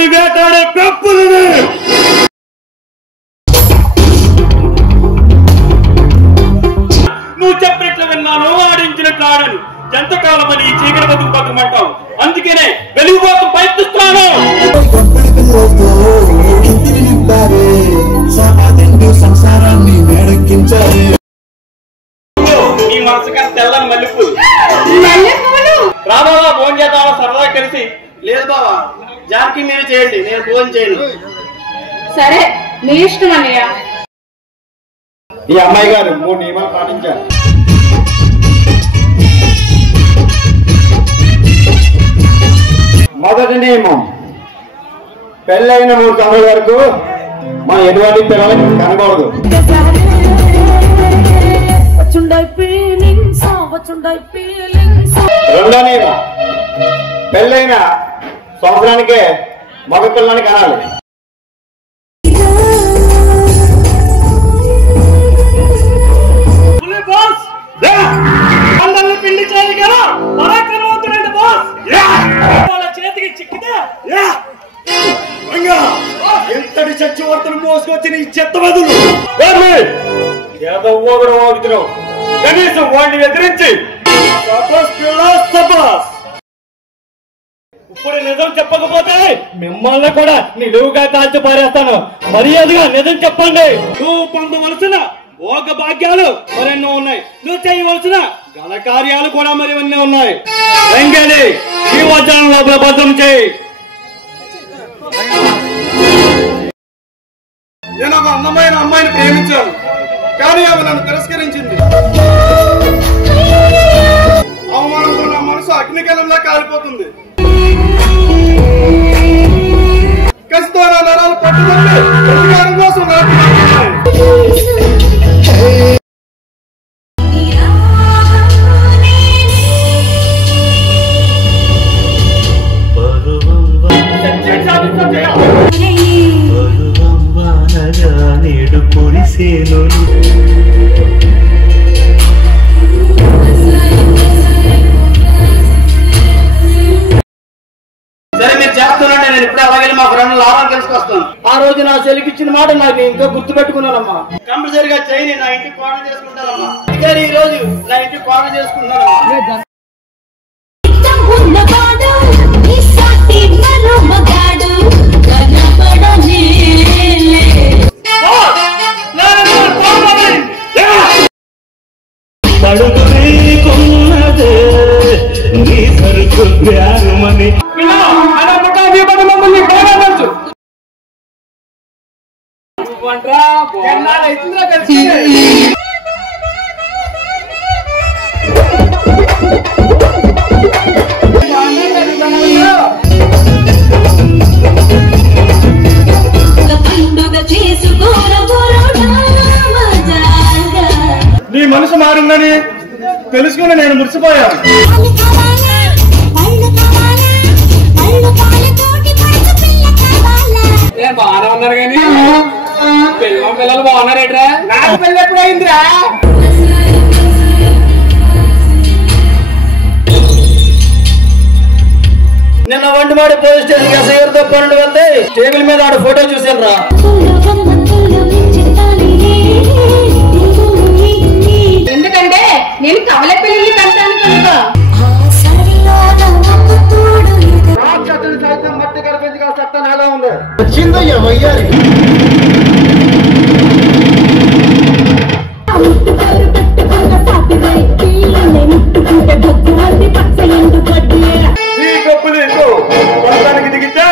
పులిని వేటాడే పెప్పులని నువ్వు చెప్పినట్లు విన్నాను, ఆడించినట్లు ఆడను. ఎంతకాలం అని ఈ చీకటి బతుకు బతుకుమంటావు? అందుకనే వెలుగు కోసం ప్రయత్నిస్తున్నాను. నీ మనసు కానీ తెల్లని మల్లెపూలు. రాబాబా ఫోన్ చేద్దామా సరదా కలిసి? లేదు బాబా, జానకి మీరు చేయండి, నేను ఫోన్ చేయను. సరే నీ ఇష్టం అన్నయ్య. ఈ అమ్మాయి గారు 3 నియమాలు పాటించారు. మొదటి నియమం, పెళ్ళైన 3 సంవత్సరాల వరకు మనం ఎటువంటి పిల్లలకి కనకూడదు. రెండో నియమం, పెళ్ళైన సంవత్సరానికే మగ పిల్లని కనాలి. పిండి చేయగా పరాక్రమవంతుడైన బాస్ వాళ్ళ చేతికి చిక్కితే ఎంతటి చచ్చివర్తను మోసుకొచ్చిన ఈ చెత్త బదులు ఏదో కూడా వాగుతున్నావు. కనీసం వాడిని ఎదిరించి ఇప్పుడు నిజం చెప్పకపోతే మిమ్మల్ని కూడా నిలువుగా కాల్చి పారేస్తాను. మర్యాదగా నిజం చెప్పండి. నువ్వు పొందవలసిన భోగ భాగ్యాలు మరెన్నో ఉన్నాయి, నువ్వు చేయవలసిన ఘన కార్యాలు కూడా మరివన్నీ ఉన్నాయి. వెంకటి ఈ వచనం లోపల భద్రం చేయి. నేను ఒక అందమైన అమ్మాయిని ప్రేమించాను, కానీ ఆమె నన్ను తిరస్కరించింది. అవమానంతో నా మనసు అగ్నికలంలా కాలిపోతుంది. కసితో నా నరాలు పట్టుకుంటే అధికారం కోసం నేడు పొడిసేను. సరే మీరు చేస్తున్నాంటే నేను ఇప్పుడే అలాగే మా ఫ్రెండ్ లాభాలు తెలుసుకొస్తాను. ఆ రోజు నా చెలికిచ్చిన మాట నాకు ఇంకా గుర్తు పెట్టుకున్నానమ్మా. కంపల్సరిగా చేయని నా ఇంటికి కోట చేసుకుంటానమ్మా. అందుకని ఈ రోజు నా ఇంటికి కోట చేసుకుంటానమ్మా. పడుకున్నదే నీ సరుకు ప్యారుమని నీ మనసు మారిందని తెలుసుకుని నేను మురిసిపోయాను. బాగానే ఉన్నారు కానీ పిల్లలు బాగున్నారేట్రా? నాకు పెళ్ళి ఎప్పుడైందిరా? నిన్న వంటమాడి పోలీస్ స్టేషన్ ఎస్ఐ గారితో 12 వస్తే టేబుల్ మీద ఆడ ఫోటో చూసాను రా. ఎందుకంటే నేను కవల పెళ్లి కంటాను కనుక. రాక్షసుడి సైతం మట్టి కనిపించగా చట్టం ఎలా ఉంది? వచ్చిందయ్యా వయ్యారి. ఈ కప్పులు కొనడానికి దిగితే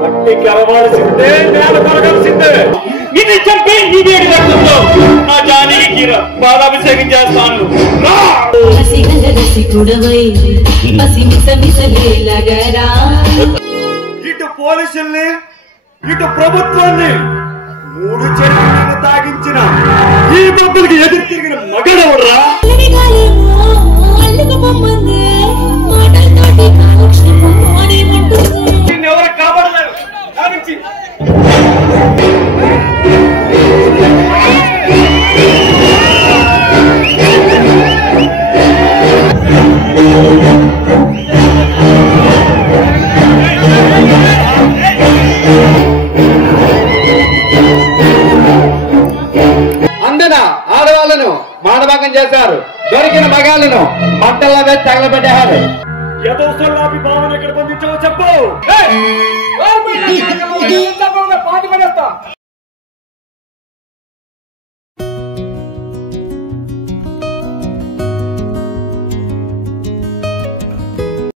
మట్టి కలవాల్సిందే, నేల కలగాల్సిందే. ఇది చెప్పి ఈ వేడి రక్తంలో నా జానకి పాదాభిషేకం చేస్తాను. ఇటు పోలీసుల్ని ఇటు ప్రభుత్వాన్ని 3 చెరువులను తాగించిన ఈ బొబ్బులకి ఎదురు తిరిగిన మగడవడరా? నిన్నెవరు కాపాడలేరు. గారు దొరికిన మగాళ్ళను మంటల్లో వేసి తగలబెట్టారు. ఏదో సొల్లాపి భావన ఎక్కడ పొందించావో చెప్పు. పాతి